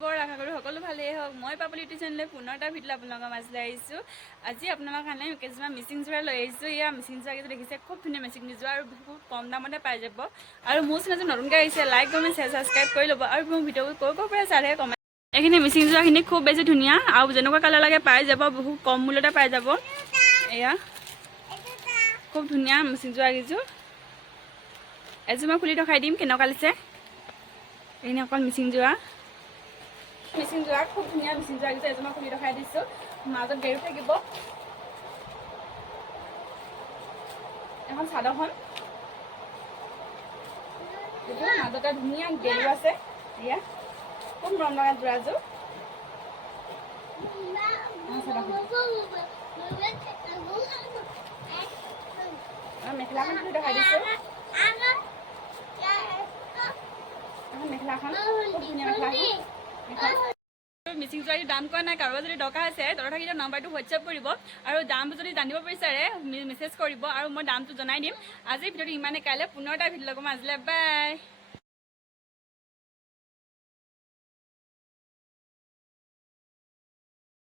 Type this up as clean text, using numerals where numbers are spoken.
আশা কৰোঁ সকলো ভালেই হওক। মই পাপলি ইউটিউব চেনেলে পুনৰ এটা ভিডিঅ' আপোনালোকৰ মাজলৈ আহিছোঁ। আজি আপোনালোকৰ কাৰণে কিছুমান মিচিং যোৰা লৈ আহিছোঁ। এয়া মিচিং যোৰা কিছু দেখিছে, খুব ধুনীয়া মিচিং যোৰা আৰু বহুত কম দামতে পাই যাব। আৰু মোৰ চেনেলটো নতুনকৈ আহিছে, লাইক কমেণ্ট শ্বেয়াৰ ছাবস্ক্ৰাইব কৰি ল'ব। আৰু মোৰ ভিডিঅ'বোৰ ক'ৰ পৰা চালে কমেণ্ট। এইখিনি মিচিং যোৰাখিনি খুব বেছি ধুনীয়া আৰু যেনেকুৱা কালাৰ লাগে পাই যাব, বহুত কম মূল্যতে পাই যাব। এয়া খুব ধুনীয়া মিচিং যোৰা কেইযোৰ। এযোৰ মই খুলি দেখাই দিম কেনেকুৱা লাগিছে। এইখিনি অকল মিচিং যোৰা খুব ধুনীয়া মিচিং যোৰা কেইযোৰ এজনক খুলি দেখাই দিছোঁ। মাজত গেৰু থাকিব। এখন চাদৰখন মাজতে ধুনীয়া গেৰু আছে। এয়া খুব মৰম লগা যোৰাযোৰ। মেখেলাখন খুলি দেখাই দিছোঁ। মেখেলাখন খুব ধুনীয়া মেখেলাখন। মিচিং যোৰাৰ দাম কোৱা নাই, কাৰোবাৰ যদি দৰকাৰ আছে তলত থাকি নাম্বাৰটো হোৱাটছএপ কৰিব আৰু দামটো যদি জানিব বিচাৰে মেছেজ কৰিব আৰু মই দামটো জনাই দিম। আজিৰ ভিডিঅ'টো ইমানে, কাইলৈ পুনৰ এটা ভিডিঅ' লগাম। আজিলৈ বাই।